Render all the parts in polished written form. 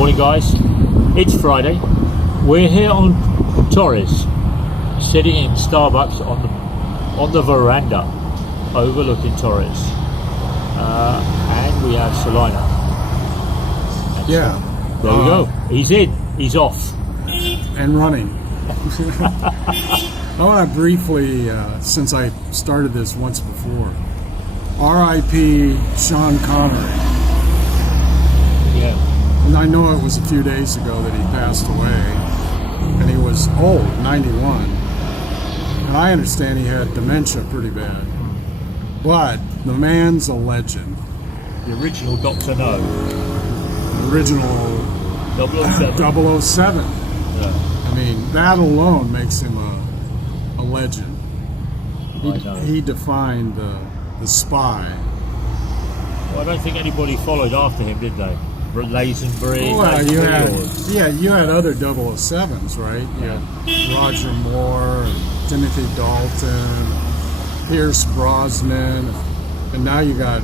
Morning guys, it's Friday. We're here on Torres, sitting in Starbucks on the veranda overlooking Torres, and we have Salina. Yeah, There we go. He's in. He's off. and running. I want to briefly, since I started this once before, R.I.P. Sean Connery. Yeah. And I know it was a few days ago that he passed away, and he was old, 91. And I understand he had dementia pretty bad. But the man's a legend. The original Dr. No. The original 007. 007. Yeah. I mean, that alone makes him a legend. I know. He defined the spy. Well, I don't think anybody followed after him, did they? Lazenby. Well, you had other 007s, right? You had Roger Moore, and Timothy Dalton, Pierce Brosnan, and now you got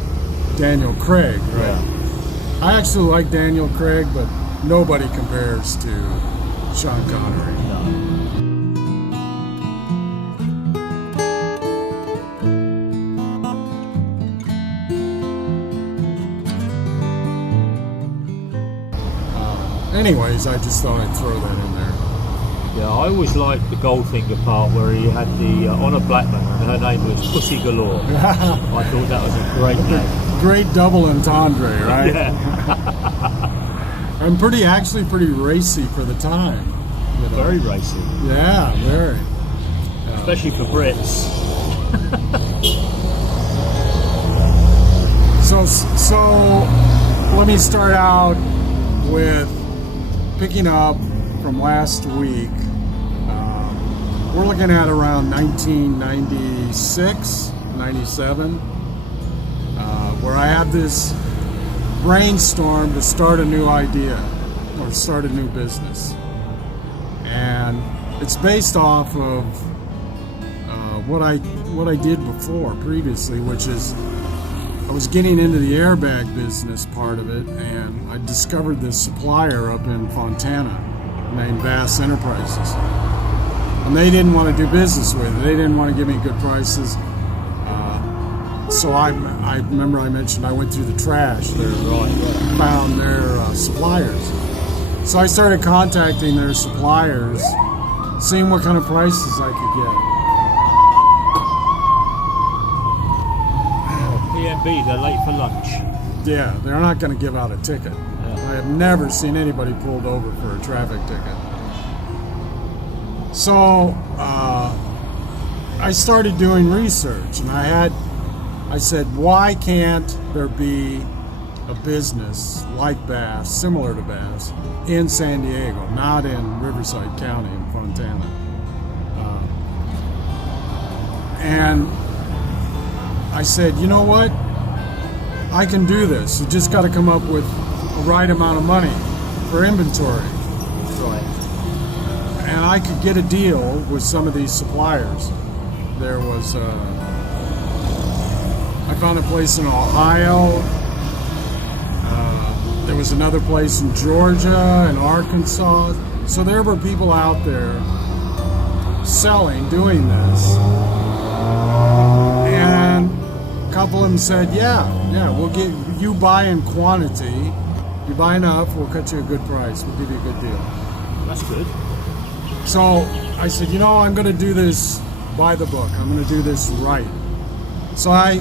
Daniel Craig, right? Yeah. I actually like Daniel Craig, but nobody compares to Sean Connery. No. Anyways, I just thought I'd throw that in there. Yeah, I always liked the Goldfinger part where he had the Honor Blackman, and her name was Pussy Galore. I thought that was a great name. Great double entendre, right? Yeah. And actually pretty racy for the time. You know? Very racy. Yeah, very. Especially for Brits. So let me start out with picking up from last week. We're looking at around 1996, 97, where I had this brainstorm to start a new idea or start a new business. And it's based off of what I did previously, which is I was getting into the airbag business part of it, and I discovered this supplier up in Fontana named Bass Enterprises. And they didn't want to do business with it. They didn't want to give me good prices. So I remember I mentioned I went through the trash there, found their suppliers. So I started contacting their suppliers, seeing what kind of prices I could get. PNB, they're late for lunch. Yeah, they're not going to give out a ticket. I have never seen anybody pulled over for a traffic ticket. So I started doing research, and I said, why can't there be a business like Bass, similar to Bass, in San Diego, not in Riverside County in Fontana? And I said, you know what? I can do this. You just got to come up with the right amount of money for inventory. Right. And I could get a deal with some of these suppliers. There was, I found a place in Ohio. There was another place in Georgia and Arkansas. So there were people out there doing this. And a couple of them said, yeah, we'll get you buy in quantity. You buy enough, we'll cut you a good price. We'll give you a good deal. That's good. So I said, I'm going to do this by the book. I'm going to do this right. So I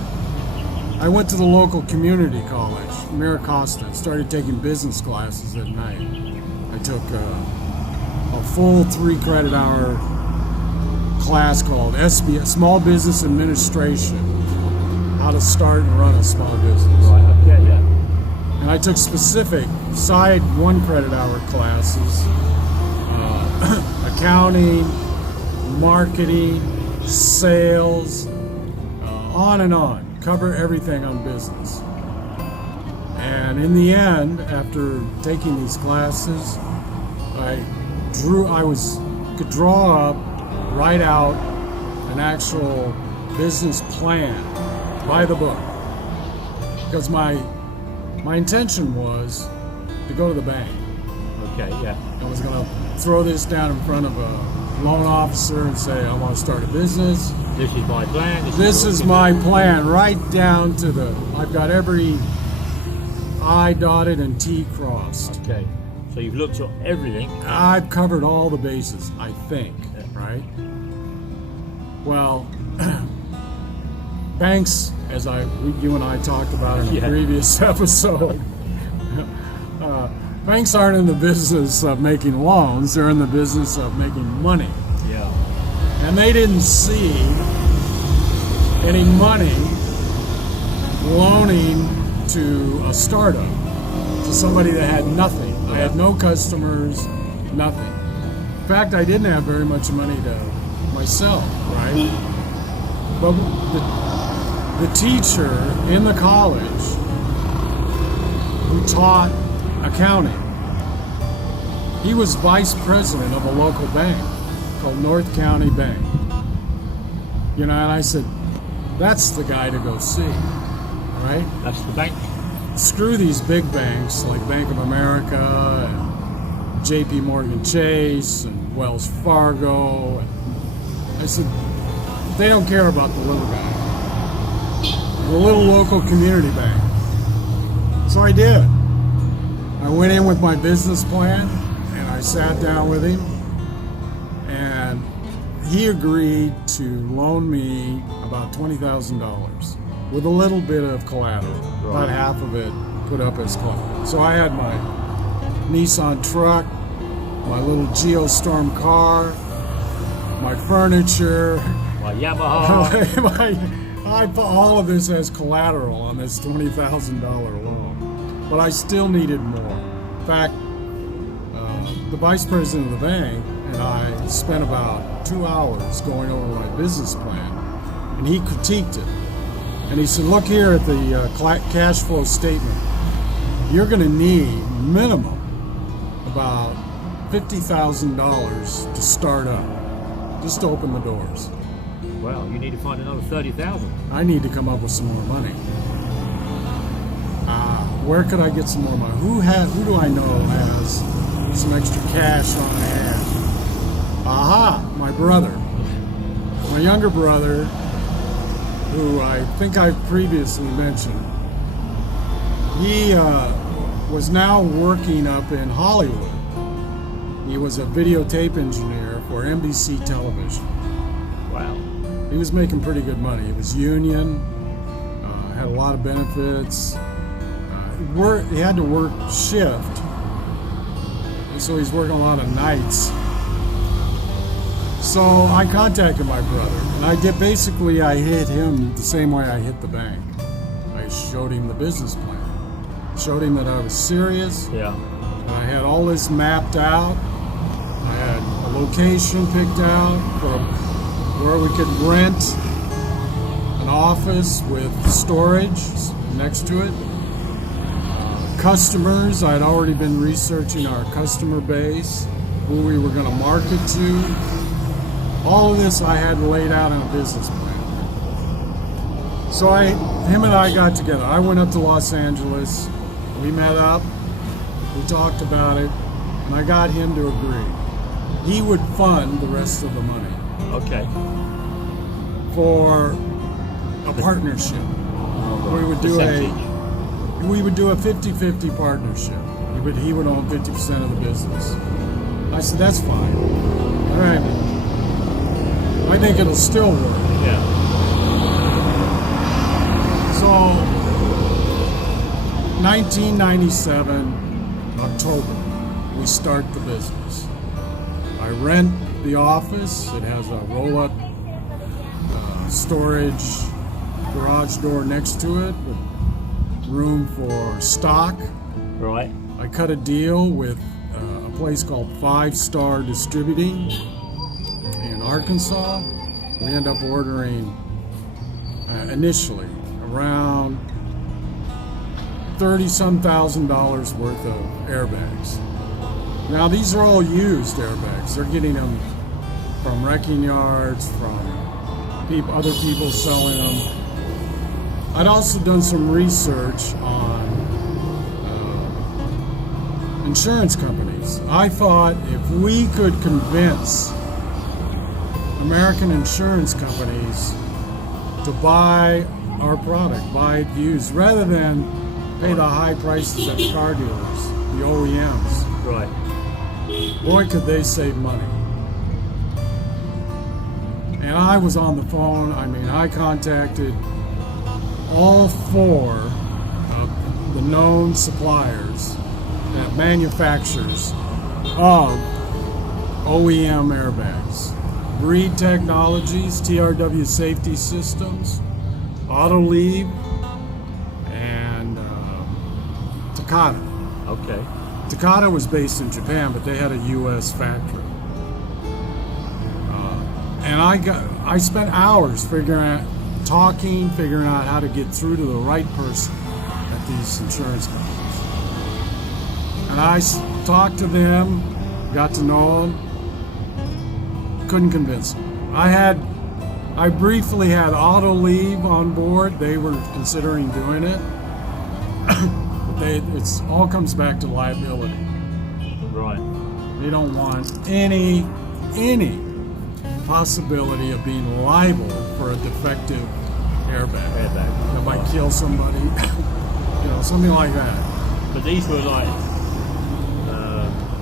went to the local community college, Miracosta, started taking business classes at night. I took a full 3-credit hour class called SB, Small Business Administration, how to start and run a small business. Right, okay, yeah. And I took specific side 1-credit hour classes, accounting, marketing, sales, on and on. Cover everything on business. And in the end, after taking these classes, I could draw up, write out an actual business plan by the book. Because my intention was to go to the bank Okay, yeah. I was going to throw this down in front of a loan officer and say, I want to start a business. This is my plan. This is my plan, right down to I've got every I dotted and T crossed. Okay. So you've looked at everything. I've covered all the bases, I think, right? Well, banks, as you and I talked about in a previous episode, banks aren't in the business of making loans, they're in the business of making money. Yeah. And they didn't see any money loaning to a startup, to somebody that had nothing. I had no customers, nothing. In fact, I didn't have very much money to myself, right? But the teacher in the college who taught accounting, he was vice president of a local bank called North County Bank. You know, and I said, that's the guy to go see, right? That's the bank. Screw these big banks like Bank of America and JP Morgan Chase and Wells Fargo. I said, they don't care about the little guy, the little local community bank. So I did. I went in with my business plan and I sat down with him, and he agreed to loan me about $20,000 with a little bit of collateral, about half of it put up as collateral. So I had my Nissan truck, my little Geostorm car, my furniture, My Yamaha. I put all of this as collateral on this $20,000 loan, but I still needed more. In fact, the vice president of the bank and I spent about 2 hours going over my business plan, and he critiqued it. And he said, look here at the cash flow statement. You're going to need minimum about $50,000 to start up, just to open the doors. Well, you need to find another 30,000. I need to come up with some more money. Where could I get some more money? Who do I know has some extra cash on hand? Aha, my brother. My younger brother, who I think I previously mentioned. He was now working up in Hollywood. He was a videotape engineer for NBC television. Wow. He was making pretty good money. He was union, had a lot of benefits. He had to work shift, and so he's working a lot of nights. So I contacted my brother, and I hit him the same way I hit the bank. I showed him the business plan, showed him that I was serious. Yeah. And I had all this mapped out. I had a location picked out for where we could rent an office with storage next to it. Customers, I'd already been researching our customer base, who we were going to market to. All of this I had laid out in a business plan. So him and I got together. I went up to Los Angeles. We met up. We talked about it, and I got him to agree. He would fund the rest of the money. Okay. For a partnership. We would do a 50-50 partnership. He would own 50% of the business. I said, that's fine. All right. I think it'll still work. Yeah. So, 1997, October, we start the business. I rent the office. It has a roll-up storage garage door next to it with room for stock. Right. I cut a deal with a place called 5 Star Distributing in Arkansas. We end up ordering initially around $30-some thousand worth of airbags. Now these are all used airbags. They're getting them from wrecking yards, from other people selling them. I'd also done some research on insurance companies. I thought if we could convince American insurance companies to buy our product, buy it used, rather than pay the high prices at the car dealers, the OEMs. Right. Boy, could they save money. And I was on the phone. I mean, I contacted all 4 of the known suppliers, manufacturers of OEM airbags. Breed Technologies, TRW Safety Systems, Autoleave, and Takata. Okay. Takata was based in Japan, but they had a U.S. factory. And I spent hours figuring out how to get through to the right person at these insurance companies. And I talked to them, got to know them, couldn't convince them. I briefly had Autoleave on board. They were considering doing it. But it's all comes back to liability. Right. They don't want any possibility of being liable for a defective airbag that might kill somebody, something like that. But these were like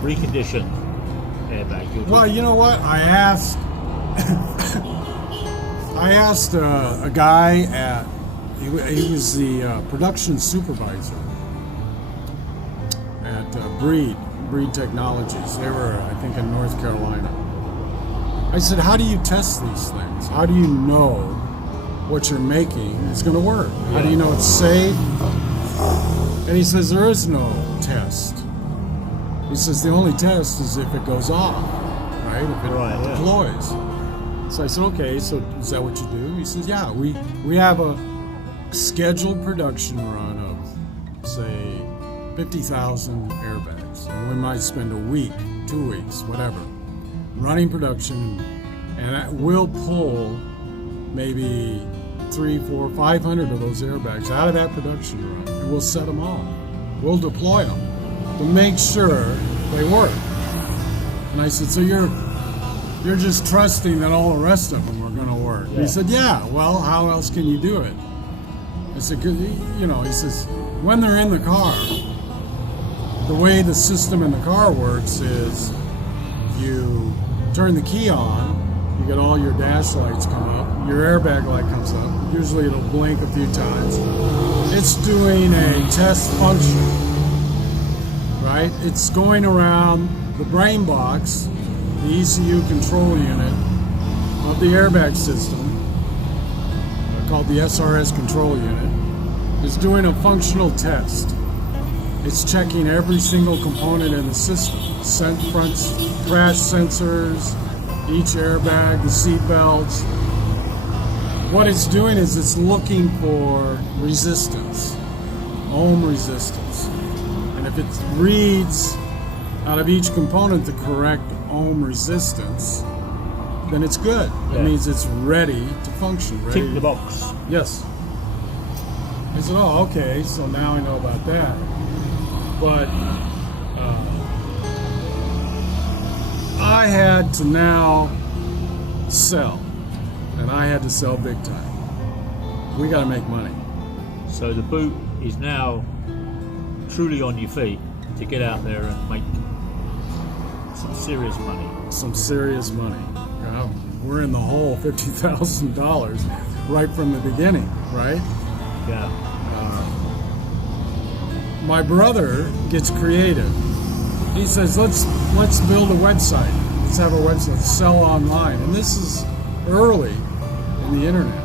reconditioned airbags. Well, you know what? I asked a guy he was the production supervisor at Breed Technologies. They were, I think, in North Carolina. I said, how do you test these things? How do you know what you're making is going to work? How do you know it's safe? And he says, there is no test. He says, the only test is if it goes off, right? If it deploys. So I said, okay, so is that what you do? He says, yeah, we have a scheduled production run of, say, 50,000 airbags. And we might spend a week, 2 weeks, whatever, running production, and we'll pull maybe 300, 400, 500 of those airbags out of that production run, and we'll set them off. We'll deploy them to make sure they work. And I said, so you're just trusting that all the rest of them are going to work? Yeah. He said, yeah. Well, how else can you do it? I said, he says, when they're in the car, the way the system in the car works is you turn the key on, you get all your dash lights come up, your airbag light comes up, usually it'll blink a few times. It's doing a test function, right? It's going around the brain box, the ECU control unit of the airbag system, called the SRS control unit, is doing a functional test. It's checking every single component in the system. Front crash sensors, each airbag, the seat belts. What it's doing is it's looking for resistance, ohm resistance. And if it reads out of each component the correct ohm resistance, then it's good. Yeah. It means it's ready to function. Tick the box. Yes. I said, oh, okay, so now I know about that. But I had to now sell, and I had to sell big time. We got to make money. So the boot is now truly on your feet to get out there and make some serious money. Some serious money. We're in the hole, $50,000 right from the beginning, right? Yeah. My brother gets creative. He says, let's build a website. Let's have a website, sell online. And this is early in the internet.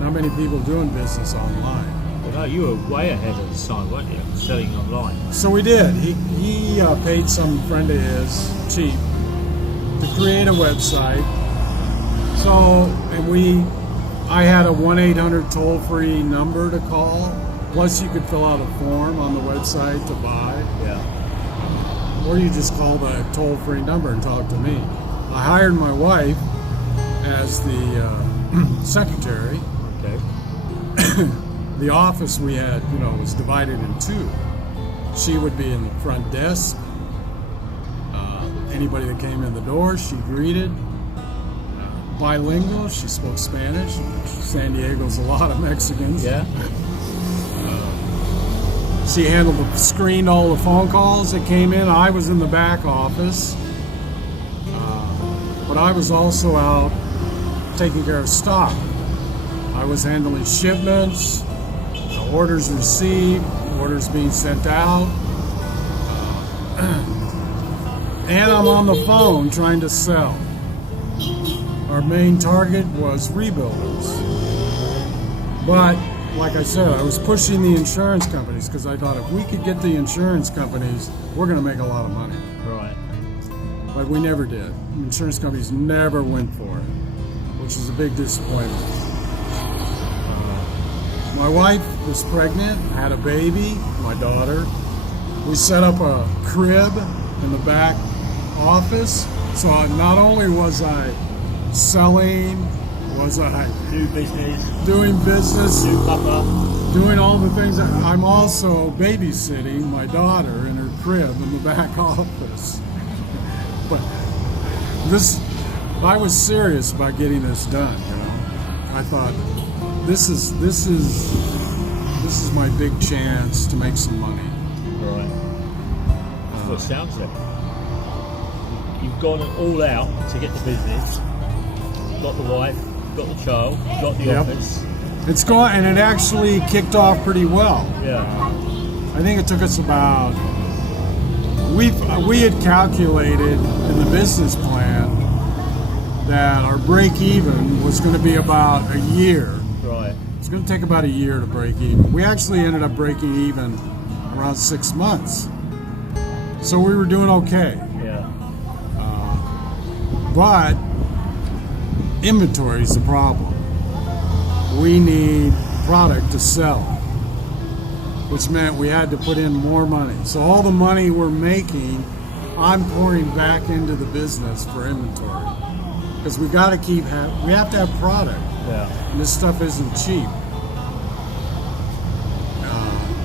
Not many people doing business online. Well, no, you were way ahead of the time, weren't you? Selling online. So we did. He paid some friend of his cheap to create a website. So, and I had a 1-800 toll-free number to call. Plus, you could fill out a form on the website to buy. Yeah. Or you just call the toll-free number and talk to me. I hired my wife as the secretary. Okay. The office we had, was divided in two. She would be in the front desk. Anybody that came in the door, she greeted. Bilingual, she spoke Spanish. San Diego's a lot of Mexicans. Yeah. She screened all the phone calls that came in. I was in the back office. But I was also out taking care of stock. I was handling shipments, orders received, orders being sent out. And I'm on the phone trying to sell. Our main target was rebuilders. But, like I said, I was pushing the insurance companies because I thought if we could get the insurance companies, we're going to make a lot of money. Right. But we never did. Insurance companies never went for it, which is a big disappointment. My wife was pregnant, had a baby, my daughter. We set up a crib in the back office. So not only was I selling, was I New business. doing business, New papa. doing all the things. I'm also babysitting my daughter in her crib in the back office. But I was serious about getting this done. I thought this is my big chance to make some money. Right. That's what it sounds like. You've gone all out to get the business. Got the wife, got the child, got the office. It's going, and it actually kicked off pretty well. Yeah. I think it took us about. We had calculated in the business plan that our break even was going to be about a year. Right. It's going to take about a year to break even. We actually ended up breaking even around 6 months. So we were doing okay. Yeah. But inventory is the problem. We need product to sell, which meant we had to put in more money. So all the money we're making, I'm pouring back into the business for inventory. Because we got to we have to have product. Yeah. And this stuff isn't cheap.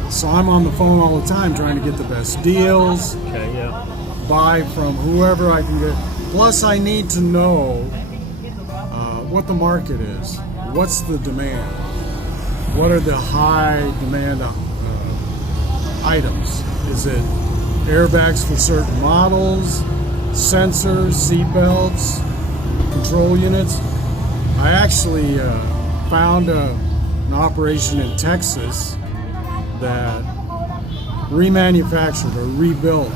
So I'm on the phone all the time trying to get the best deals, Okay. Yeah. buy from whoever I can get. Plus, I need to know what the market is. What's the demand? What are the high demand items? Is it airbags for certain models, sensors, seat belts, control units? I actually found an operation in Texas that remanufactured or rebuilt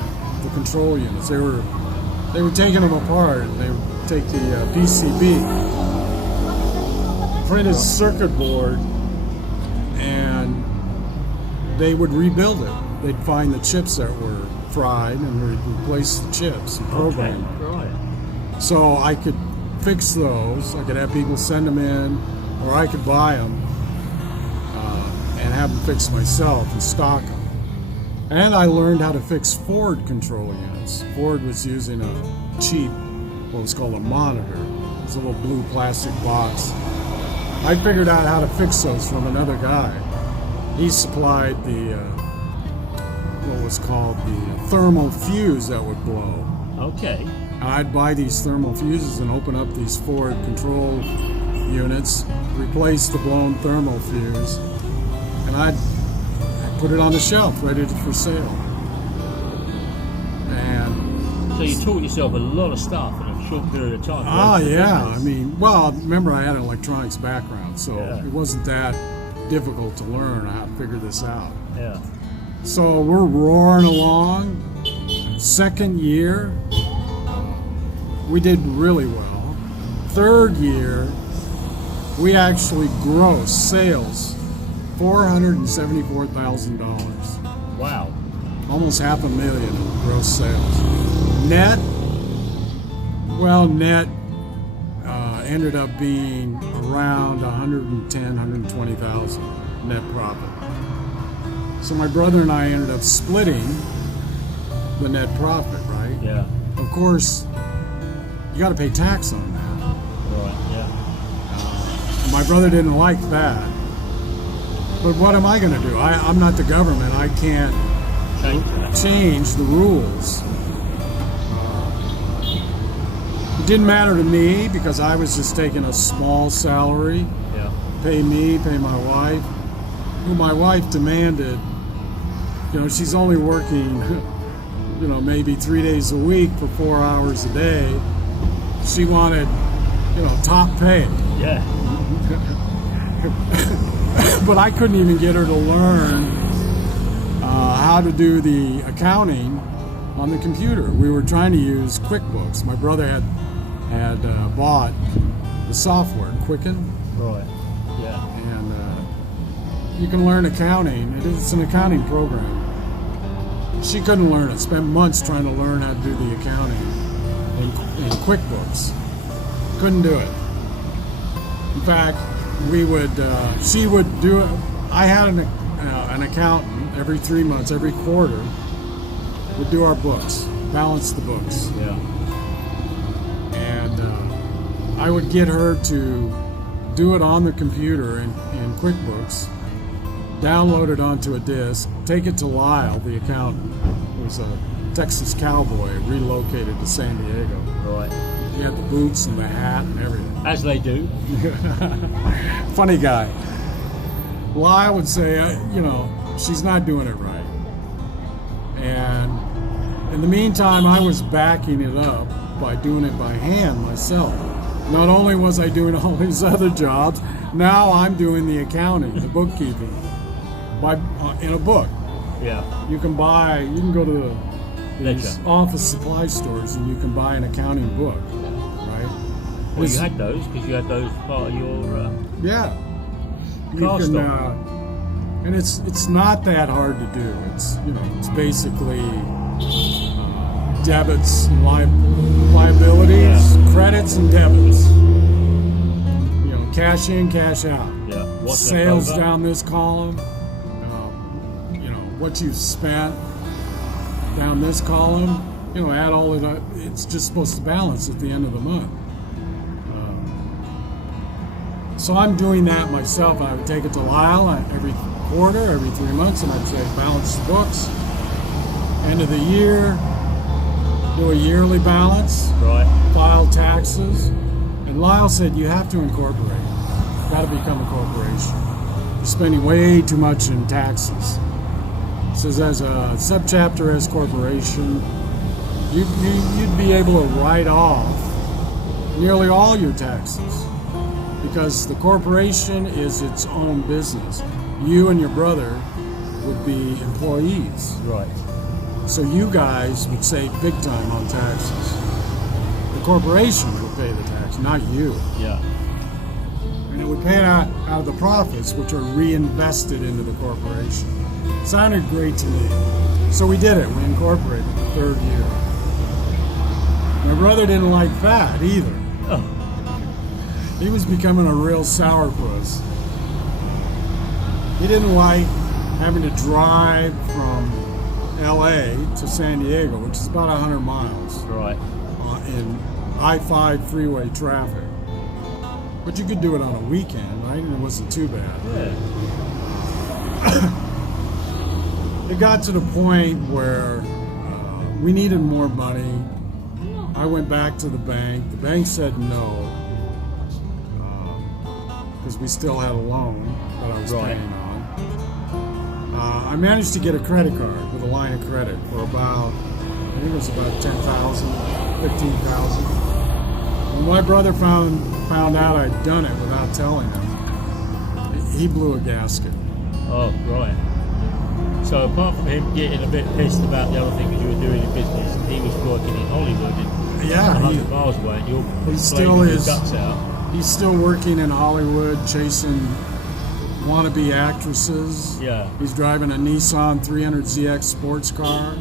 the control units. They were taking them apart. They would take the PCB, printed circuit board, and they would rebuild it. They'd find the chips that were fried and replace the chips and program them. Right. So I could fix those. I could have people send them in, or I could buy them and have them fixed myself and stock them. And I learned how to fix Ford control units. Ford was using a cheap, what was called a monitor. It was a little blue plastic box. I figured out how to fix those from another guy. He supplied the, what was called the thermal fuse that would blow. Okay. I'd buy these thermal fuses and open up these Ford control units, replace the blown thermal fuse, and I'd put it on the shelf ready for sale. And So you taught yourself a lot of stuff in a short period of time. oh yeah, I mean, well, remember I had an electronics background, so Yeah. it wasn't that difficult to learn how to figure this out. Yeah. So we're roaring along. Second year, we did really well. Third year, we actually gross sales $474,000. Wow. Almost $500,000 in gross sales. Net, well, net ended up being around 110, 120,000 net profit. So my brother and I ended up splitting the net profit, right? Yeah. Of course, you got to pay tax on that. Right. Yeah. My brother didn't like that. But what am I going to do? I'm not the government. I can't change the rules. It didn't matter to me because I was just taking a small salary. Yeah. Pay me, pay my wife. Who my wife demanded, she's only working, maybe 3 days a week for 4 hours a day. She wanted, top pay. Yeah. But I couldn't even get her to learn how to do the accounting on the computer. We were trying to use QuickBooks. My brother had bought the software, Quicken. Right. Yeah. And you can learn accounting. It's an accounting program. She couldn't learn it. Spent months trying to learn how to do the accounting in QuickBooks. Couldn't do it. In fact, she would do it. I had an accountant every 3 months, every quarter, would do our books, balance the books. Yeah. And I would get her to do it on the computer in QuickBooks, download it onto a disk, take it to Lyle, the accountant, who was a Texas cowboy, relocated to San Diego. Right. He had the boots and the hat and everything. As they do. Funny guy. Lyle would say, she's not doing it right. And in the meantime, I was backing it up by doing it by hand myself. Not only was I doing all these other jobs, now I'm doing the accounting, the bookkeeping, in a book. Yeah. You can go to these office supply stores and you can buy an accounting book, right? Well, you had those because you had those part of your yeah. car stock. And it's not that hard to do. It's basically debits and liabilities, credits and debits. Cash in, cash out. Yeah. What's sales down this column. What you've spent down this column. Add all of that. It's just supposed to balance at the end of the month. So I'm doing that myself. I would take it to Lyle every quarter, every 3 months, and I'd say balance the books. End of the year, do a yearly balance. Right. File taxes. And Lyle said, you have to incorporate. You've got to become a corporation. You're spending way too much in taxes. He says, as a subchapter S corporation, you'd be able to write off nearly all your taxes because the corporation is its own business. You and your brother would be employees. Right. So you guys would save big time on taxes. The corporation would pay the tax, not you. Yeah. And it would pay out of the profits, which are reinvested into the corporation. Sounded great to me. So we did it. We incorporated the third year. My brother didn't like that either. Oh. He was becoming a real sourpuss. He didn't like having to drive from LA to San Diego, which is about 100 miles. Right. In I-5 freeway traffic. But you could do it on a weekend, right? And it wasn't too bad. Yeah. It got to the point where we needed more money. I went back to the bank. The bank said no because we still had a loan that I was paying on. I managed to get a credit card with a line of credit for about, I think it was about $10,000, $15,000. When my brother found out I'd done it without telling him, he blew a gasket. Oh, right. So apart from him getting a bit pissed about the other things you were doing in business, he was working in Hollywood, 100 miles away, and you're playing your guts out. He's still working in Hollywood, chasing wannabe actresses. Yeah. He's driving a Nissan 300ZX sports car.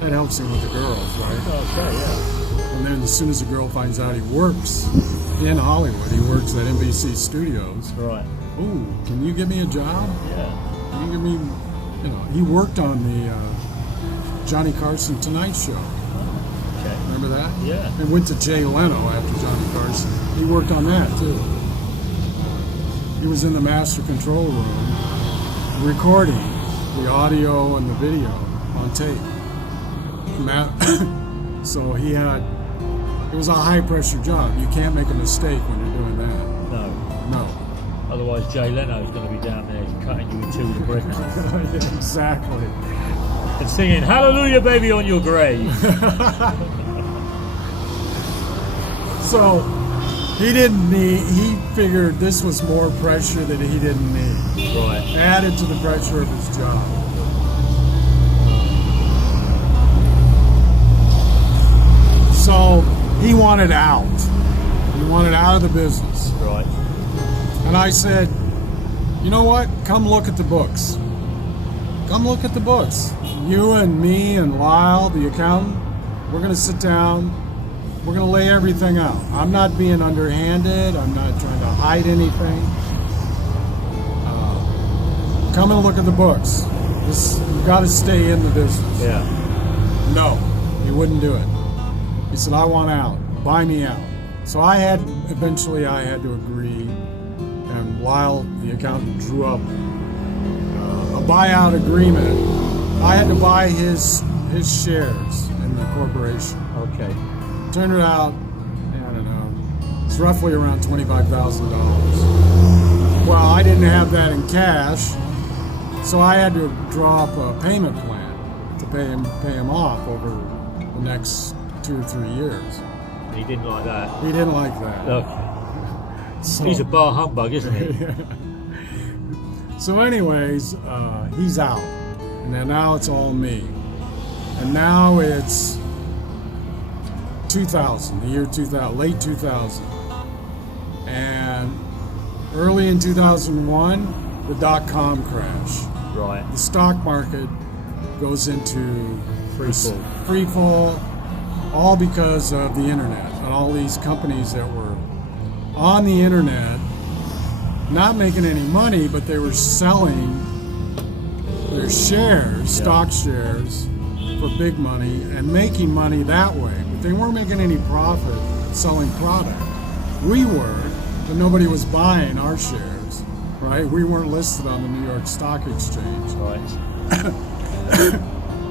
That helps him with the girls, right? Okay, yeah. And then as soon as the girl finds out he works in Hollywood, he works at NBC Studios. Right. Ooh, can you give me a job? Yeah. Can you give me, he worked on the Johnny Carson Tonight Show. Okay. Remember that? Yeah. And went to Jay Leno after Johnny Carson. He worked on that too. He was in the master control room recording the audio and the video on tape. So it was a high pressure job. You can't make a mistake when you're doing that. No. No. Otherwise, Jay Leno's going to be down there cutting you in two with a bread knife. Exactly. And singing "Hallelujah, Baby" on your grave. So he figured this was more pressure that he didn't need. Right. Added to the pressure of his job. So he wanted out. He wanted out of the business. Right. And I said, you know what? Come look at the books. Come look at the books. You and me and Lyle, the accountant, we're going to sit down. We're going to lay everything out. I'm not being underhanded. I'm not trying to hide anything. Come and look at the books. You've got to stay in the business. Yeah. No, he wouldn't do it. He said, I want out. Buy me out. So eventually I had to agree. And Lyle, the accountant, drew up a buyout agreement. I had to buy his shares in the corporation. Okay. Turned it out, I don't know, it's roughly around $25,000. Well, I didn't have that in cash, so I had to draw up a payment plan to pay him off over the next 2 or 3 years. He didn't like that. He didn't like that. Look, So, he's a bar humbug, isn't he? So anyways, he's out. And then now it's all me. And now it's 2000, the year 2000, late 2000. And early in 2001, the dot-com crash. Right. The stock market goes into free fall, all because of the internet and all these companies that were on the internet, not making any money, but they were selling their shares, stock shares, for big money and making money that way. But they weren't making any profit selling product. We were, but nobody was buying our shares, right? We weren't listed on the New York Stock Exchange. Right.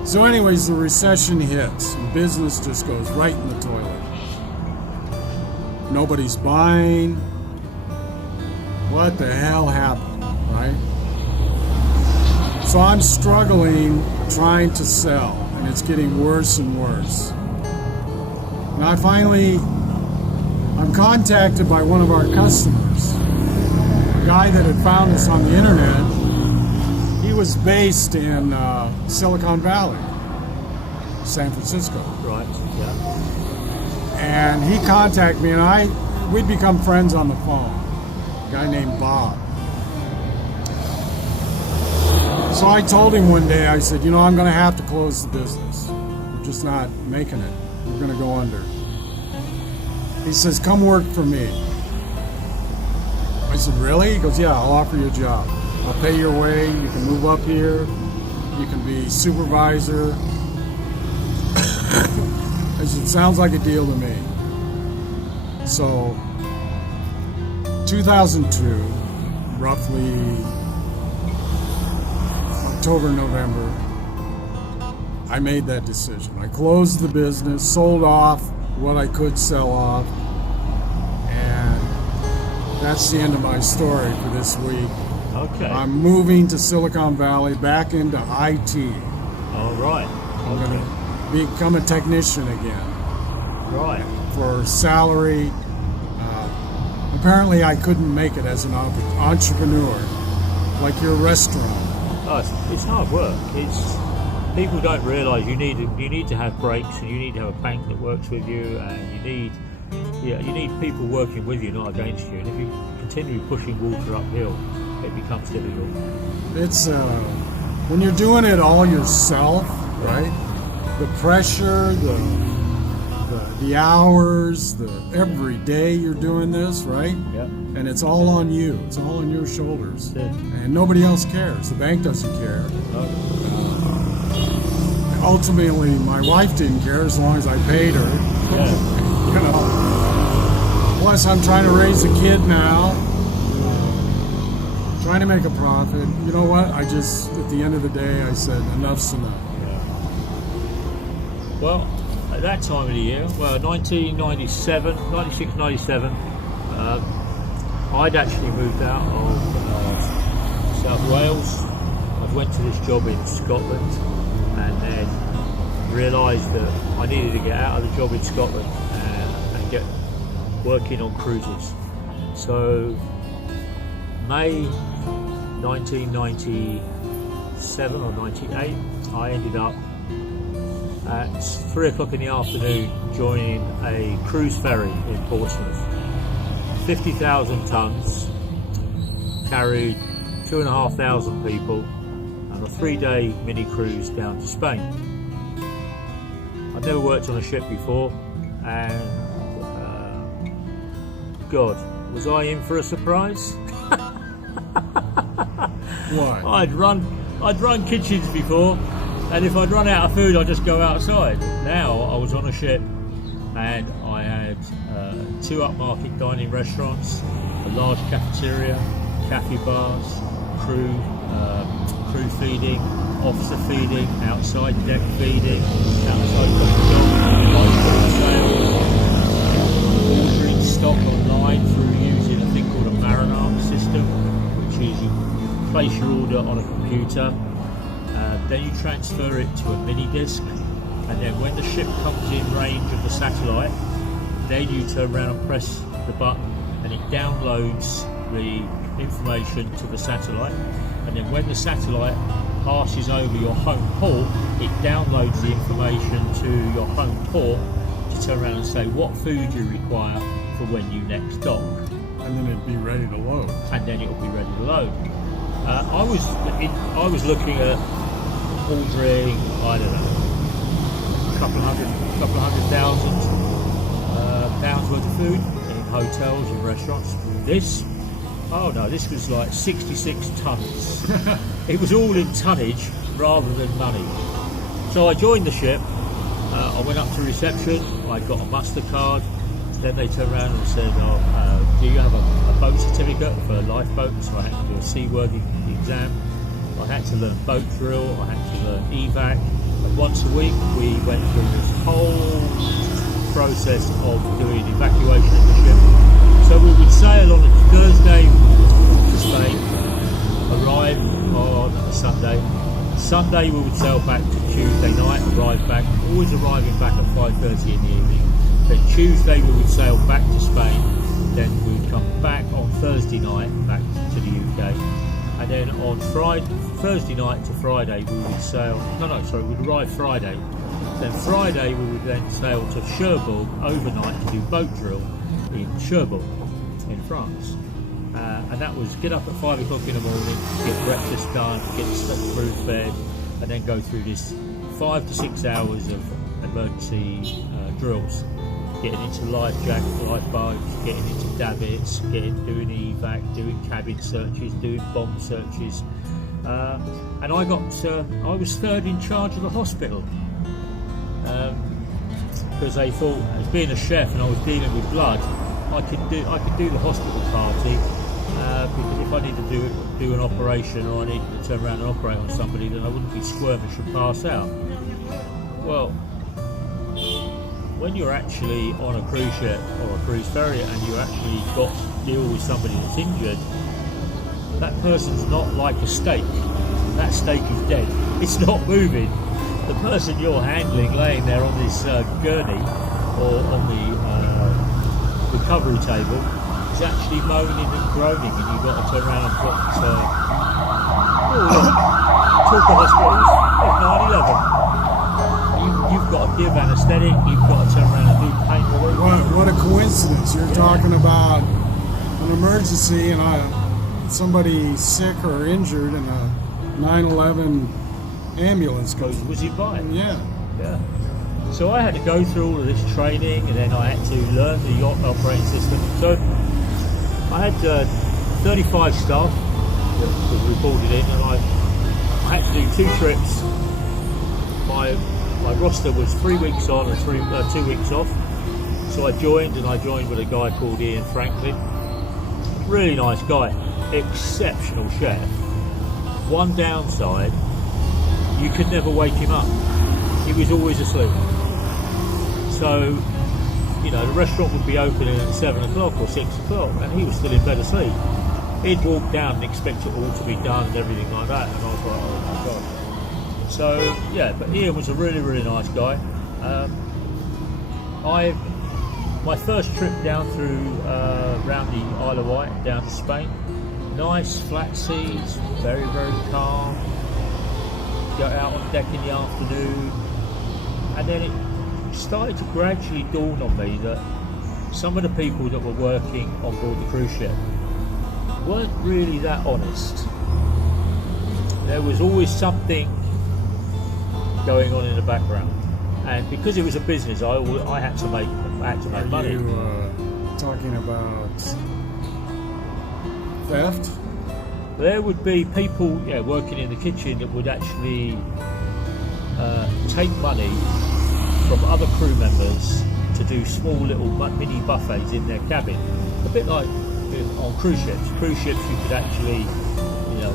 So anyways, the recession hits and business just goes right in the toilet. Nobody's buying. What the hell happened, right? So I'm struggling trying to sell, and it's getting worse and worse. And I'm contacted by one of our customers, a guy that had found us on the internet. He was based in Silicon Valley, San Francisco. Right. Yeah. And he contacted me, and we'd become friends on the phone. A guy named Bob. So I told him one day, I said, I'm going to have to close the business. We're just not making it. We're going to go under. He says, come work for me. I said, really? He goes, yeah, I'll offer you a job. I'll pay your way. You can move up here. You can be supervisor. I said, sounds like a deal to me. So, 2002, roughly October, November, I made that decision. I closed the business, sold off what I could sell off, and that's the end of my story for this week. Okay. I'm moving to Silicon Valley, back into IT. All right. I'm going to become a technician again. Right. For salary. Apparently I couldn't make it as an entrepreneur, like your restaurant. Oh, it's hard work. People don't realise you need to have breaks, and you need to have a bank that works with you, and you need people working with you, not against you. And if you continue pushing water uphill, it becomes difficult. It's when you're doing it all yourself, right? The pressure, the hours, every day you're doing this, right? Yeah. And it's all on you. It's all on your shoulders. That's it. And nobody else cares. The bank doesn't care. Ultimately, my wife didn't care as long as I paid her. Yeah. Plus, I'm trying to raise a kid now. Trying to make a profit. You know what? At the end of the day, I said, enough's enough. Yeah. Well, at that time of the year, well, 1997, 96, 97, I'd actually moved out of South Wales. I went to this job in Scotland and then realised that I needed to get out of the job in Scotland and get working on cruises. So May 1997 or 98, I ended up at 3 o'clock in the afternoon joining a cruise ferry in Portsmouth. 50,000 tonnes, carried 2,500 people, and a 3-day mini cruise down to Spain. I'd never worked on a ship before, and God, was I in for a surprise? Why? I'd run kitchens before, and if I'd run out of food, I'd just go outside. Now I was on a ship, and I had 2 upmarket dining restaurants, a large cafeteria, cafe bars, crew feeding, officer feeding, outside deck feeding, outside ordering stock online through using a thing called a Marinade system, which is you place your order on a computer, then you transfer it to a mini disc, and then when the ship comes in range of the satellite, then you turn around and press the button and it downloads the information to the satellite, and then when the satellite passes over your home port, it downloads the information to your home port to turn around and say what food you require for when you next dock. And then it'd be ready to load. And then it'll be ready to load. I was looking at ordering, I don't know, a couple of hundred thousand pounds worth of food in hotels and restaurants. This was like 66 tons. It was all in tonnage rather than money. So I joined the ship. I went up to reception. I got a muster card. Then they turned around and said, do you have a boat certificate for a lifeboat? So I had to do a seaworthy exam. I had to learn boat drill. I had to learn evac. And once a week we went through this whole process of doing evacuation of the ship. So we would sail on a Thursday to Spain, arrive on a Sunday. Sunday we would sail back to Tuesday night, arrive back, always arriving back at 5:30 in the evening. Then Tuesday we would sail back to Spain, then we would come back on Thursday night back to the UK, and then on Thursday night to Friday we would we'd arrive Friday. Then Friday we would then sail to Cherbourg overnight to do boat drill in Cherbourg in France. And that was get up at 5 o'clock in the morning, get breakfast done, get the crew fed, and then go through this 5 to 6 hours of emergency drills, getting into lifeboats, getting into davits, doing evac, doing cabin searches, doing bomb searches, and I was third in charge of the hospital because they thought, as being a chef and I was dealing with blood, I could do the hospital party. Because if I need to do an operation or I needed to turn around and operate on somebody, then I wouldn't be squirmish and pass out. Well, when you're actually on a cruise ship or a cruise ferry and you actually got to deal with somebody that's injured, that person's not like a steak. That steak is dead. It's not moving. The person you're handling laying there on this gurney or on the recovery table is actually moaning and groaning, and you've got to turn around and put talk of hospitals, there's 9/11. You've got to give anaesthetic, you've got to turn around and do pain relief. What a coincidence. You're talking about an emergency and somebody sick or injured and a 9/11 ambulance goes. Was it mine? Yeah. So I had to go through all of this training, and then I had to learn the yacht operating system. So I had 35 staff that reported in, and I had to do 2 trips. My roster was 3 weeks on and 2 weeks off. So I joined with a guy called Ian Franklin. Really nice guy, exceptional chef. One downside, you could never wake him up. He was always asleep. So, you know, the restaurant would be opening at 7 o'clock or 6 o'clock, and he was still in bed asleep. He'd walk down and expect it all to be done and everything like that, and I was like, oh my god. So, yeah, but Ian was a really, really nice guy. My first trip down through around the Isle of Wight, down to Spain, nice flat seas, very, very calm. Go out on deck in the afternoon, and then it started to gradually dawn on me that some of the people that were working on board the cruise ship weren't really that honest. There was always something going on in the background, and because it was a business, I had to make money. Are you talking about theft? There would be people working in the kitchen that would actually take money from other crew members to do small little mini buffets in their cabin. A bit like on cruise ships. Cruise ships, you could actually,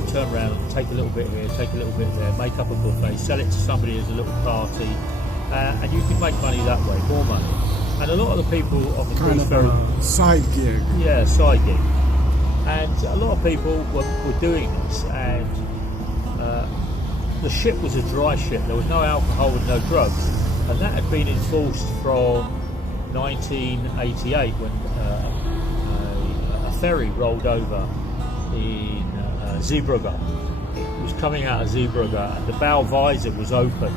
turn around, take a little bit here, take a little bit there, make up a buffet, sell it to somebody as a little party, and you can make money that way, more money. And a lot of the people on the cruise ferry, side gig. Yeah, side gig. And a lot of people were doing this, and the ship was a dry ship. There was no alcohol and no drugs, and that had been enforced from 1988 when a ferry rolled over in Zeebrugge. It was coming out of Zeebrugge, and the bow visor was open,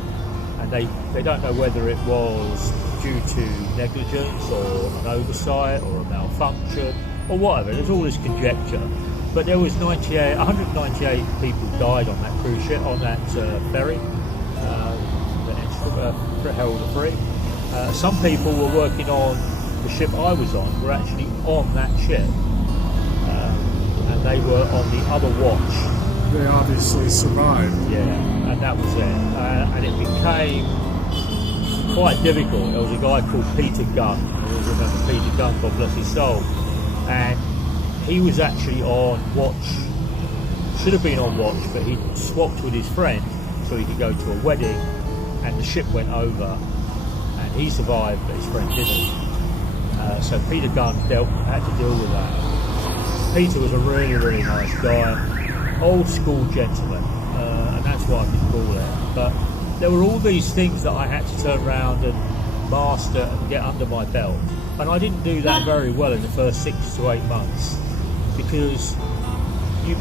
and they don't know whether it was due to negligence or an oversight or a malfunction or whatever. There's all this conjecture, but there was 198 people died on that cruise ship, on that ferry, that held a free. Some people were working on the ship I was on, were actually on that ship, and they were on the other watch. They obviously survived. Yeah, and that was it. And it became quite difficult. There was a guy called Peter Gunn. I always remember Peter Gunn, God bless his soul. And he was actually on watch, should have been on watch, but he swapped with his friend so he could go to a wedding, and the ship went over, and he survived, but his friend didn't. So Peter Gunn had to deal with that. Peter was a really, really nice guy, old school gentleman, and that's what I could call it. But there were all these things that I had to turn around and master and get under my belt. And I didn't do that very well in the first 6 to 8 months, because you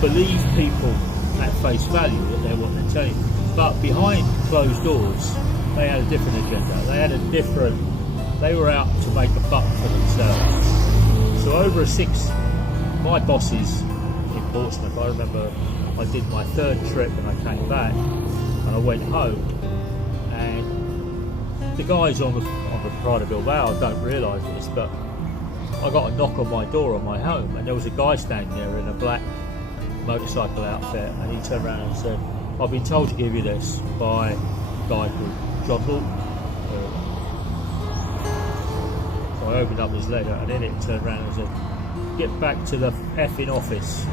believe people at face value that they're what they're telling you. But behind closed doors, they had a different agenda. They were out to make a buck for themselves. So over my bosses in Portsmouth, I remember I did my third trip and I came back and I went home, and the guys on the Pride of Bilbao don't realise this, but I got a knock on my door on my home, and there was a guy standing there in a black motorcycle outfit, and he turned around and said, "I've been told to give you this by a guy called John Dalton." So I opened up his letter, and in it turned around and said, "Get back to the effing office."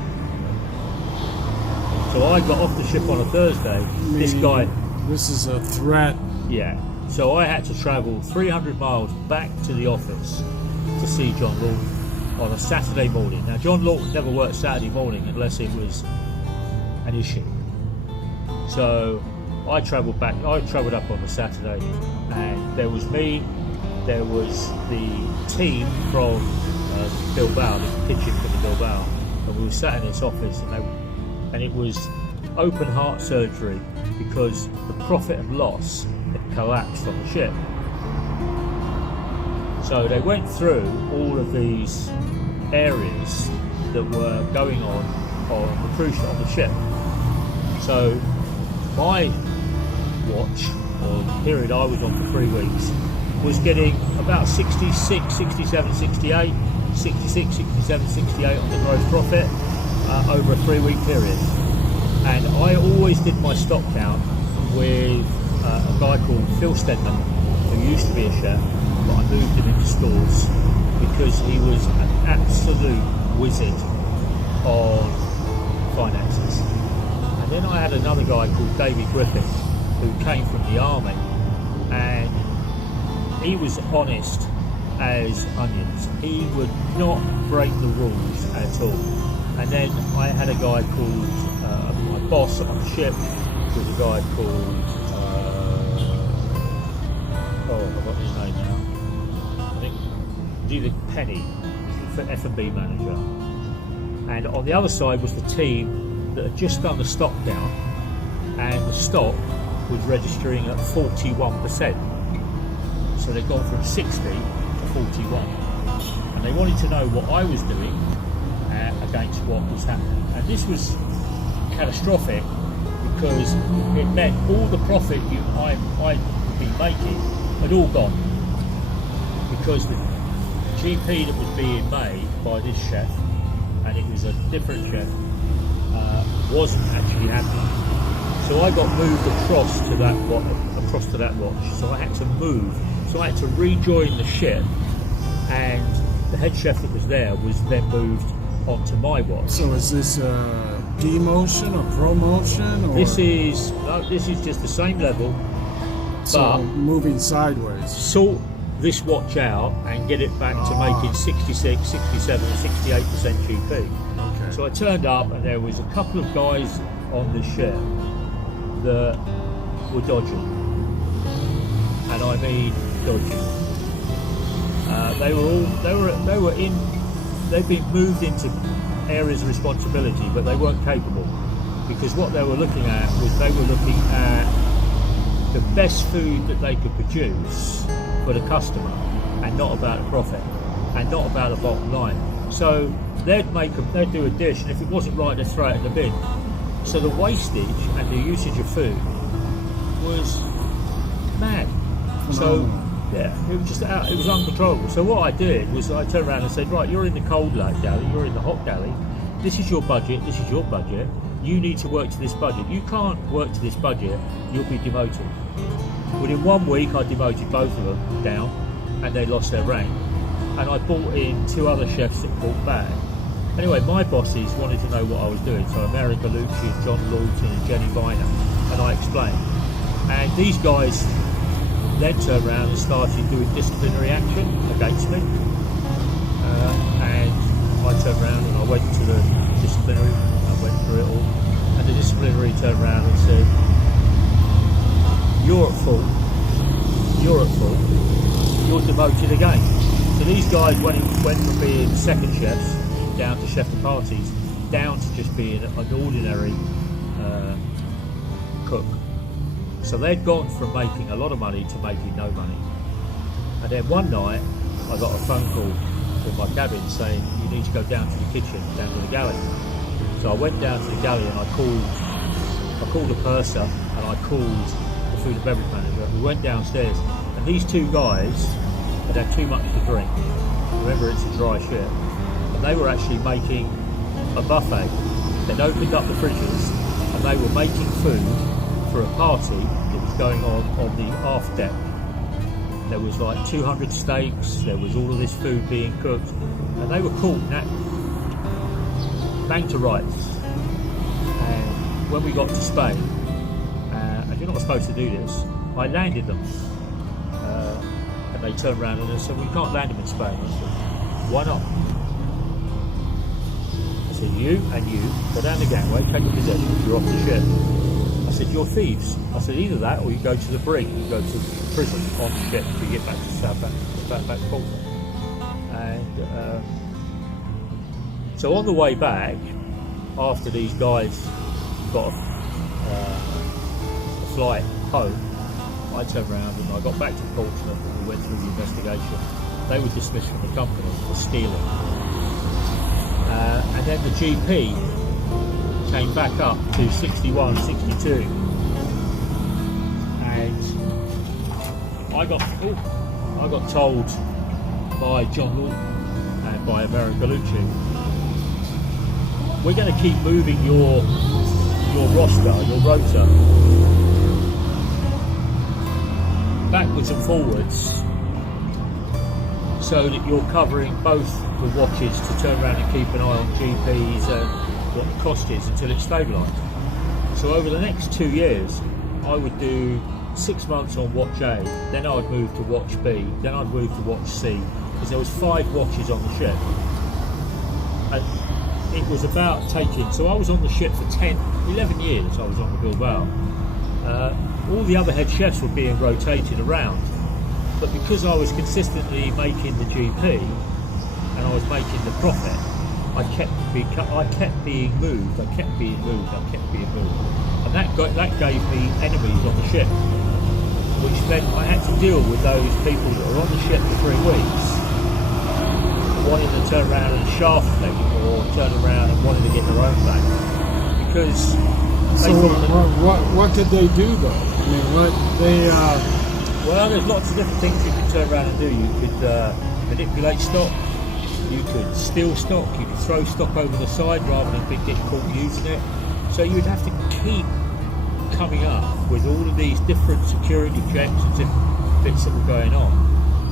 So I got off the ship on a Thursday. This is a threat. Yeah. So I had to travel 300 miles back to the office to see John Lawton on a Saturday morning. Now, John Lawton never worked Saturday morning unless it was an issue. So I travelled up on a Saturday, and there was me, there was the team from Bilbao, the kitchen from the Bilbao, and we were sat in this office, and it was open heart surgery because the profit and loss had collapsed on the ship. So they went through all of these areas that were going on the cruise ship, on the ship. So my watch, or the period I was on for 3 weeks, was getting about 66, 67, 68, 66, 67, 68 on the gross profit over a 3-week period. And I always did my stock count with a guy called Phil Stedman, who used to be a chef, but I moved him into stores because he was an absolute wizard on finances. And then I had another guy called David Griffin, who came from the army, and he was honest as onions. He would not break the rules at all. And then I had a guy called, my boss on the ship was a guy called, I've forgotten his name now. I think it was either Penny, the F&B manager. And on the other side was the team that had just done the stock count, and the stock was registering at 41%. So they'd gone from 60 to 41. And they wanted to know what I was doing against what was happening. And this was catastrophic because it meant all the profit I'd been making had all gone. Because the GP that was being made by this chef, and it was a different chef, wasn't actually happening. So I got moved across to that watch. So I had to move. So I had to rejoin the ship, and the head chef that was there was then moved onto my watch. So is this a demotion or promotion? Or? This is just the same level, so but moving sideways. Sort this watch out and get it back to making 66, 67, 68% GP. Okay. So I turned up, and there was a couple of guys on the ship that were dodgy, and I mean dodgy. They'd been moved into areas of responsibility, but they weren't capable, because what they were looking at was they were looking at the best food that they could produce for the customer, and not about a profit, and not about a bottom line. So they'd do a dish, and if it wasn't right, they'd throw it in the bin. So the wastage and the usage of food was mad. So yeah, it was it was uncontrollable. So what I did was I turned around and said, right, you're in the cold galley, you're in the hot galley, this is your budget, you need to work to this budget. You can't work to this budget, you'll be demoted. Within 1 week I demoted both of them down, and they lost their rank, and I brought in 2 other chefs that brought back. Anyway, my bosses wanted to know what I was doing, so America Lucci and John Lawton and Jenny Viner, and I explained. And these guys then turned around and started doing disciplinary action against me. And I turned around and I went to the disciplinary, I went through it all, and the disciplinary turned around and said, you're at fault, you're demoted again. So these guys went from being second chefs down to chef de parties, down to just being an ordinary cook. So they'd gone from making a lot of money to making no money. And then one night I got a phone call from my cabin saying, you need to go down to the kitchen, down to the galley. So I went down to the galley, and I called the purser, and I called the food and beverage manager. We went downstairs, and these 2 guys had had too much to drink. Remember, it's a dry ship. And they were actually making a buffet. They'd opened up the fridges, and they were making food for a party that was going on the aft deck. There was like 200 steaks, there was all of this food being cooked, and they were caught bang to rights. And when we got to Spain, and you're not supposed to do this, I landed them, and they turned around and they said, we can't land them in Spain. I said, why not? I said, you and you go down the gangway, take your possessions, you're off the ship. I said, you're thieves. I said, either that or you go to the brig, you go to prison on the ship to get back to back to Portsmouth. And so on the way back, after these guys got a flight home, I turned around and I got back to Portsmouth, and we went through the investigation. They were dismissed from the company for stealing. And then the GP came back up to 61, 62, and I got told by John Lawton and by America Lucci, we're going to keep moving your roster, your rota, backwards and forwards, so that you're covering both the watches to turn around and keep an eye on GPs and what the cost is until it's stabilised. So over the next 2 years, I would do 6 months on watch A, then I'd move to watch B, then I'd move to watch C, because there was 5 watches on the ship. And it was about taking, so I was on the ship for 11 years I was on the Bilbao. All the other head chefs were being rotated around, but because I was consistently making the GP and I was making the profit, I kept being moved, and that gave me enemies on the ship, which meant I had to deal with those people that were on the ship for 3 weeks, wanting to turn around and shaft me, or turn around and wanting to get their own back, because they what could they do though? I mean, what they well, there's lots of different things you could turn around and do. You could manipulate stock, you could steal stock, you could throw stock over the side rather than get caught using it. So you would have to keep coming up with all of these different security checks and different bits that were going on.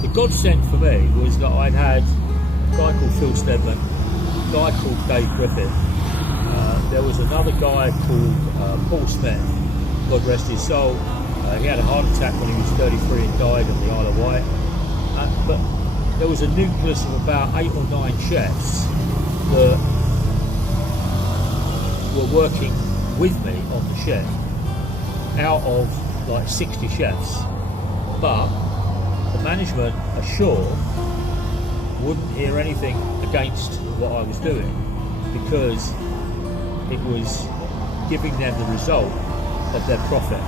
The godsend for me was that I'd had a guy called Phil Stedman, a guy called Dave Griffith, there was another guy called Paul Smith, God rest his soul. He had a heart attack when he was 33 and died on the Isle of Wight. But there was a nucleus of about 8 or 9 chefs that were working with me on the ship, out of like 60 chefs. But the management ashore wouldn't hear anything against what I was doing, because it was giving them the result of their profit.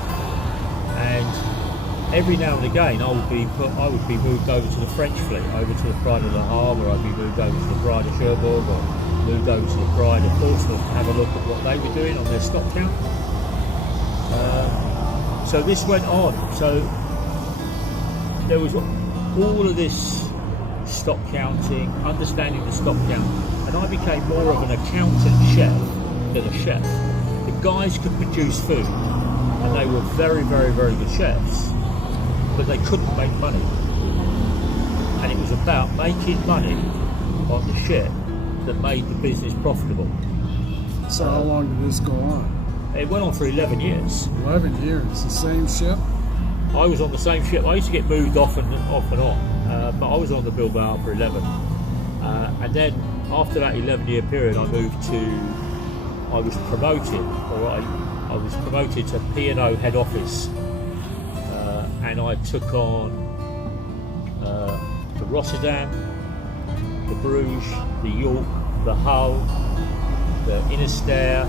And every now and again I would be moved over to the French fleet, over to the Pride of Le Havre, I'd be moved over to the Pride of Cherbourg, or moved over to the Pride of Portsmouth to have a look at what they were doing on their stock count. So this went on. So there was all of this stock counting, understanding the stock count, and I became more of an accountant chef than a chef. The guys could produce food, and they were very, very, very good chefs, but they couldn't make money. And it was about making money on the ship that made the business profitable. So how long did this go on? It went on for 11 years. 11 years, the same ship? I was on the same ship. I used to get moved off and on, but I was on the Bilbao for 11. And then after that 11-year period, I was promoted, I was promoted to P&O head office, and I took on the Rotterdam, the Bruges, the York, the Hull, the Innister,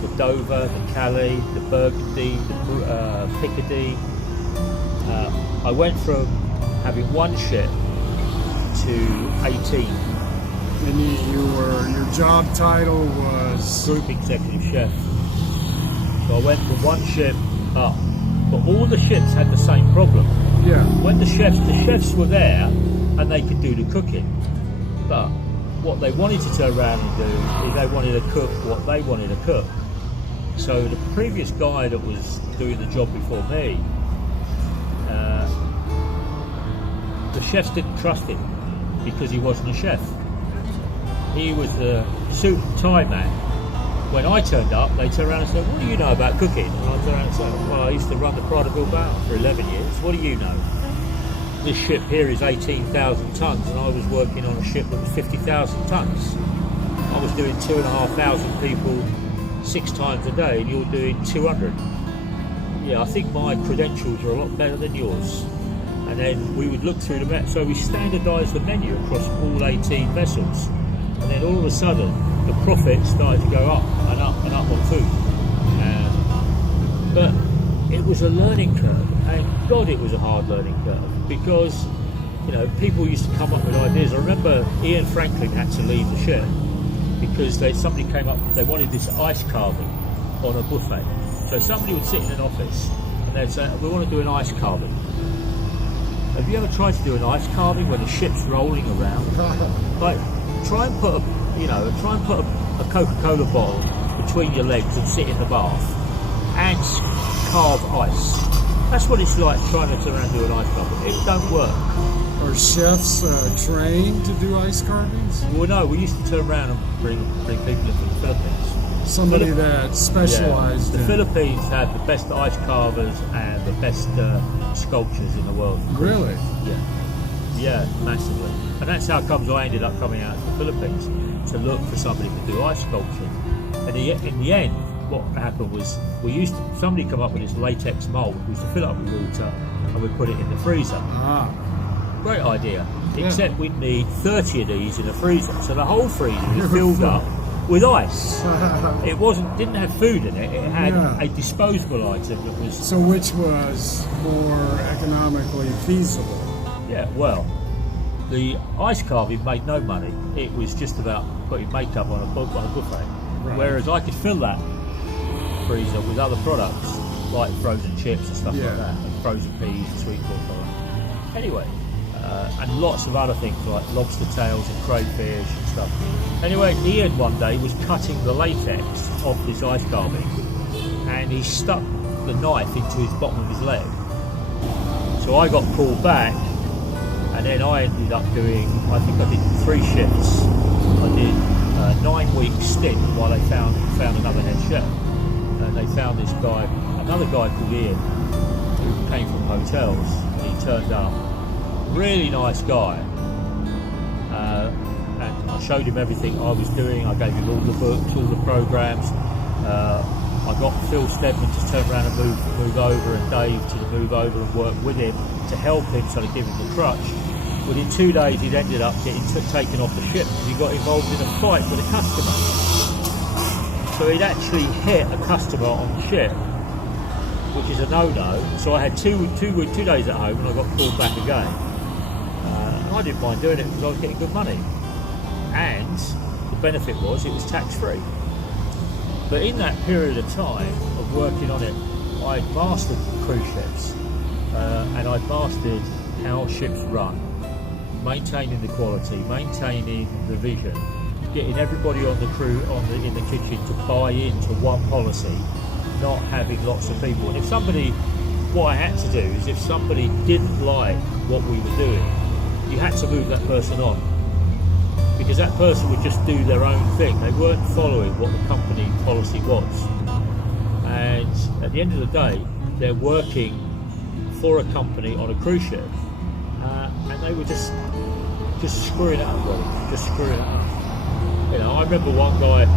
the Dover, the Calais, the Burgundy, the Picardy. I went from having 1 ship to 18. And your job title was? Group Executive Chef. So I went from 1 ship up, but all the ships had the same problem. Yeah. When the chefs were there and they could do the cooking, but what they wanted to turn around and do is they wanted to cook what they wanted to cook. So the previous guy that was doing the job before me, the chefs didn't trust him because he wasn't a chef. He was a suit and tie man. When I turned up, they turned around and said, "What do you know about cooking?" And I turned around and said, "Well, I used to run the Pride of Bilbao for 11 years. What do you know? This ship here is 18,000 tonnes, and I was working on a ship that was 50,000 tonnes. I was doing 2,500 people 6 times a day, and you're doing 200. Yeah, I think my credentials are a lot better than yours." And then we would look through the menu. So we standardised the menu across all 18 vessels. And then all of a sudden, the profit started to go up and up and up on food. But it was a learning curve, and God, it was a hard learning curve, because people used to come up with ideas. I remember Ian Franklin had to leave the ship because somebody came up. They wanted this ice carving on a buffet. So somebody would sit in an office and they'd say, "We want to do an ice carving." Have you ever tried to do an ice carving when the ship's rolling around? Like, try and put a Coca-Cola bottle between your legs and sit in the bath and carve ice. That's what it's like trying to turn around and do an ice carving. It don't work. Are chefs trained to do ice carvings? Well, no, we used to turn around and bring people in from the Philippines. Somebody that specialized The in... Philippines had the best ice carvers and the best sculptures in the world. Really? Yeah, massively. And that's how comes I ended up coming out to the Philippines to look for somebody who could do ice sculpture. And in the end, what happened was somebody come up with this latex mold. We used to fill it up with water and we put it in the freezer. Ah. Great idea. Yeah. Except we'd need 30 of these in a freezer, so the whole freezer was filled up with ice. It didn't have food in it. It had a disposable item that was. So which was more economically feasible? Yeah, well, the ice carving made no money. It was just about putting makeup on a buffet. Right. Whereas I could fill that freezer with other products like frozen chips and stuff like that, and frozen peas and sweet corn product. Anyway, and lots of other things like lobster tails and crayfish and stuff. Anyway, Ian one day was cutting the latex off this ice carving, and he stuck the knife into his bottom of his leg. So I got pulled back. And then I ended up doing, I think I did 3 shifts. I did a 9-week stint while they found another head chef. And they found this guy, another guy called Ian, who came from hotels. And he turned up, really nice guy. And I showed him everything I was doing. I gave him all the books, all the programs. I got Phil Stedman to turn around and move over, and Dave to move over and work with him to help him, sort of give him the crutch. Within 2 days, he'd ended up getting taken off the ship because he got involved in a fight with a customer. So he'd actually hit a customer on the ship, which is a no-no. So I had two days at home, and I got pulled back again. And I didn't mind doing it because I was getting good money, and the benefit was it was tax-free. But in that period of time of working on it, I'd mastered cruise ships, and I'd mastered how ships run, maintaining the quality, maintaining the vision, getting everybody on the crew in the kitchen to buy into one policy, not having lots of people. And what I had to do is, if somebody didn't like what we were doing, you had to move that person on, because that person would just do their own thing. They weren't following what the company policy was. And at the end of the day, they're working for a company on a cruise ship, and they were just screwing it up, really. Just screwing it up. You know, I remember one guy it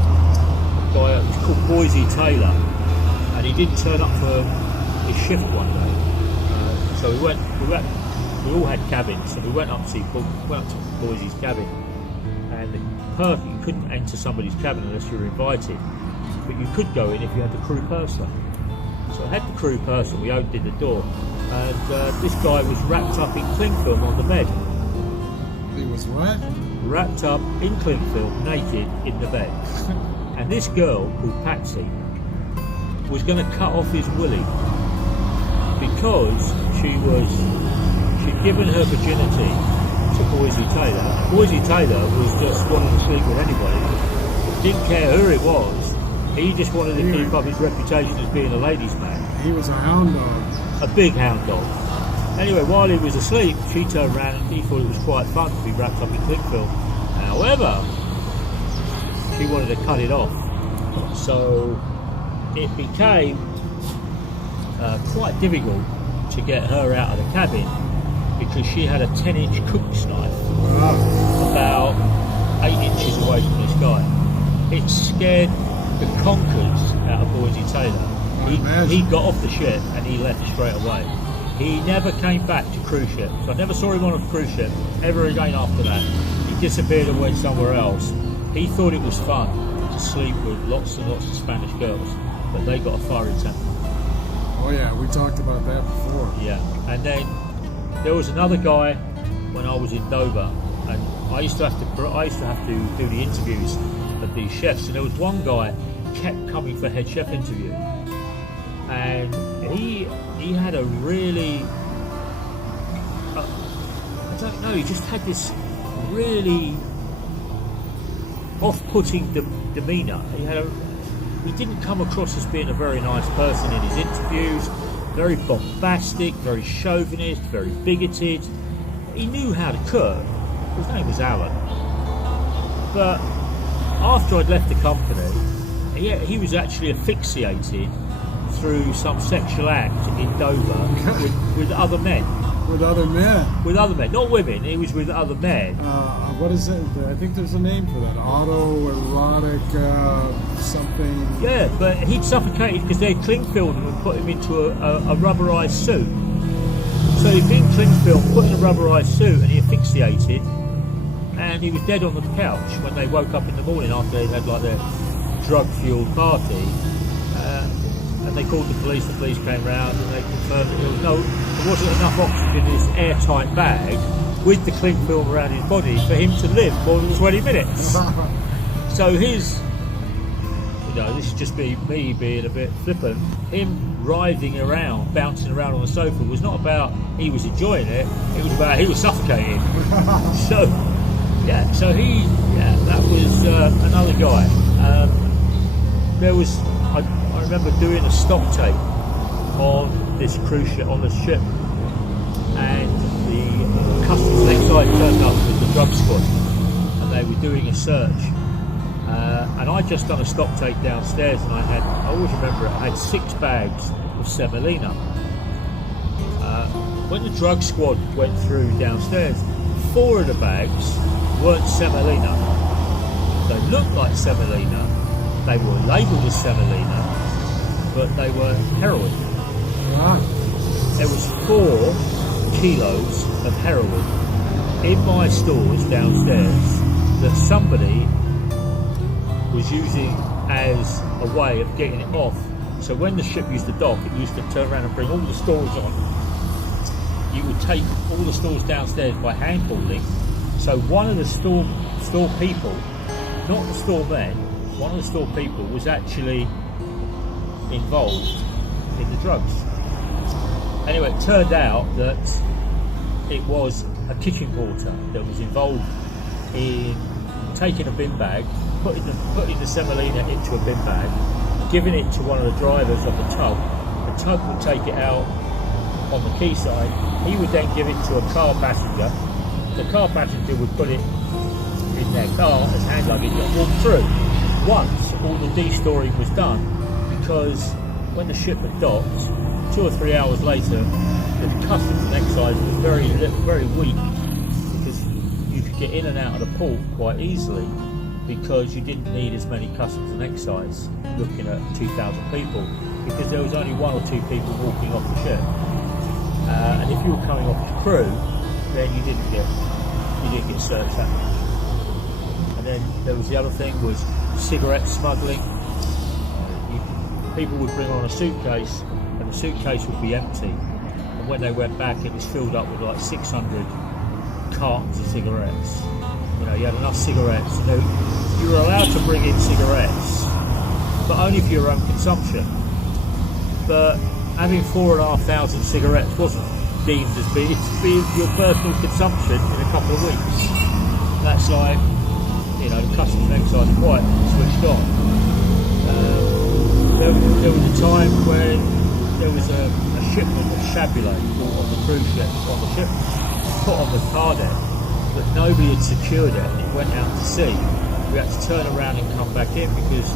was called Boise Taylor, and he didn't turn up for his shift one day. So we all had cabins, so we went up to Boise's cabin, and you couldn't enter somebody's cabin unless you were invited, but you could go in if you had the crew person. So I had the crew person, we opened the door, and this guy was wrapped up in cling film on the bed. He was what? Wrapped up in cling film, naked, in the bed. And this girl, called Patsy, was going to cut off his willy because she'd given her virginity to Boise Taylor. Boise Taylor was just wanting to sleep with anybody. Didn't care who it was. He just wanted to keep up his reputation as being a ladies' man. He was a hound dog. A big hound dog. Anyway, while he was asleep, she turned around and he thought it was quite fun to be wrapped up in cling film. However, she wanted to cut it off. So it became quite difficult to get her out of the cabin because she had a 10-inch cook's knife about 8 inches away from this guy. It scared the conkers out of Boise Taylor. He got off the ship and he left straight away. He never came back to cruise ships. I never saw him on a cruise ship ever again after that. He disappeared and went somewhere else. He thought it was fun to sleep with lots and lots of Spanish girls, but they got a fiery temper. Oh yeah, we talked about that before. Yeah, and then there was another guy when I was in Davao, and I used to have to do the interviews of these chefs, and there was one guy kept coming for head chef interview, and he had a really I don't know, he just had this really off-putting demeanour. He didn't come across as being a very nice person in his interviews. Very bombastic, very chauvinist, very bigoted. he knew how to cook. His name was Alan. But after I'd left the company, he was actually asphyxiated through some sexual act in Dover with other men. With other men? With other men, not women. He was with other men. What is it? I think there's a name for that. Autoerotic something. Yeah, but he'd suffocated because they'd cling filmed him and put him into a rubberized suit. So he'd been cling filmed, put in a rubberized suit, and he asphyxiated, and he was dead on the couch when they woke up in the morning after they'd had like their drug-fueled party. And they called the police came round and they confirmed that there wasn't enough oxygen in this airtight bag with the cling film around his body for him to live more than 20 minutes. So this is just me being a bit flippant, him writhing around, bouncing around on the sofa was not about he was enjoying it, it was about he was suffocating. that was another guy. I remember doing a stock take on this cruise ship, on the ship, and the customs and excise turned up with the drug squad, and they were doing a search. And I'd just done a stock take downstairs, and I always remember it, I had 6 bags of semolina. When the drug squad went through downstairs, 4 of the bags weren't semolina. They looked like semolina, they were labelled as semolina, but they were heroin. There was 4 kilos of heroin in my stores downstairs that somebody was using as a way of getting it off. So when the ship used to dock, it used to turn around and bring all the stores on. You would take all the stores downstairs by hand hauling. So one of the store people, not the store men, one of the store people was actually involved in the drugs. Anyway, it turned out that it was a kitchen porter that was involved in taking a bin bag, putting the semolina into a bin bag, giving it to one of the drivers of the tug. The tug would take it out on the quayside. He would then give it to a car passenger. The car passenger would put it in their car as hand luggage and walk through. Once all the de-storing was done, because when the ship had docked, 2 or 3 hours later, the customs and excise was very weak, because you could get in and out of the port quite easily, because you didn't need as many customs and excise looking at 2,000 people, because there was only 1 or 2 people walking off the ship. And if you were coming off the crew, then you didn't get searched that much. And then there was the other thing was cigarette smuggling. People would bring on a suitcase, and the suitcase would be empty. And when they went back, it was filled up with like 600 cartons of cigarettes. You had enough cigarettes. You were allowed to bring in cigarettes, but only for your own consumption. But having 4,500 cigarettes wasn't deemed as being your personal consumption in a couple of weeks. That's like, customs and excise quite switched on. There was a time when there was a shipment of Chablis on the cruise ship, on the ship, put on the car deck, but nobody had secured it, and it went out to sea. We had to turn around and come back in because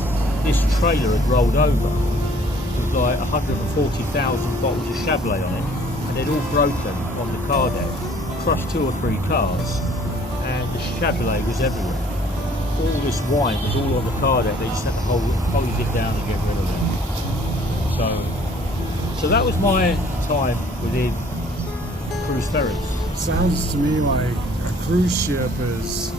this trailer had rolled over with like 140,000 bottles of Chablis on it, and they'd all broken on the car deck, crushed 2 or 3 cars, and the Chablis was everywhere. All this wine was all on the car deck. They just had to hose it down and get rid of it. So that was my time within cruise ferries. Sounds to me like a cruise ship is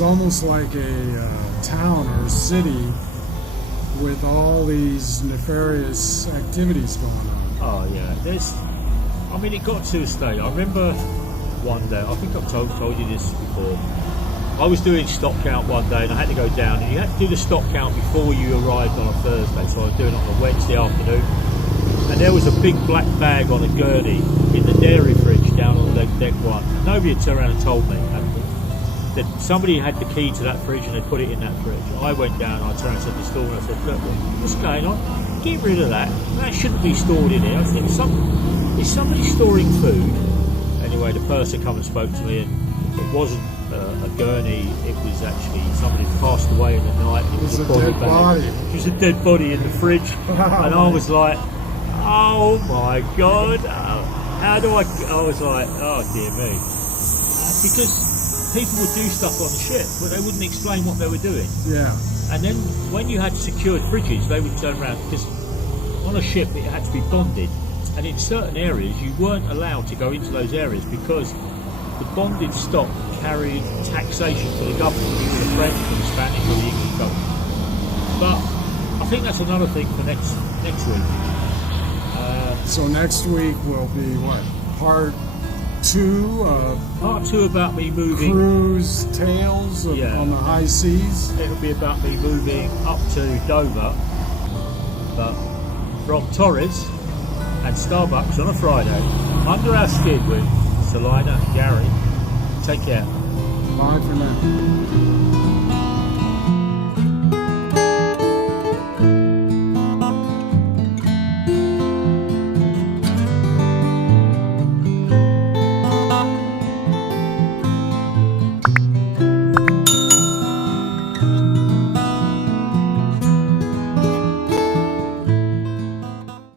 almost like a town or a city with all these nefarious activities going on. Oh yeah, it got to a stage. I remember one day, I think I've told you this before. I was doing stock count one day and I had to go down, and you had to do the stock count before you arrived on a Thursday, so I was doing it on a Wednesday afternoon, and there was a big black bag on a gurney in the dairy fridge down on deck 1. Nobody had turned around and told me that somebody had the key to that fridge and they put it in that fridge. I went down, I turned around to the store and I said, look, what's going on? Get rid of that. That shouldn't be stored in here. I said, is somebody storing food and anyway, the purser come and spoke to me, and it wasn't a gurney. It was actually somebody who passed away in the night. It was a body dead bag. body. It was a dead body in the fridge, and I was like, "Oh my God! How do I?" I was like, "Oh dear me," because people would do stuff on the ship, but they wouldn't explain what they were doing. Yeah. And then when you had secured fridges, they would turn around, because on a ship it had to be bonded, and in certain areas you weren't allowed to go into those areas because the bonded stock carried taxation for the government, either the French or the Spanish or the English government. But I think that's another thing for next week. So next week will be what? Part 2 of Part 2 about me moving. cruise tales on the high seas. It'll be about me moving up to Dover, but from Torres and Starbucks on a Friday, under our skid with Selina and Gary. Take care. Bye for now.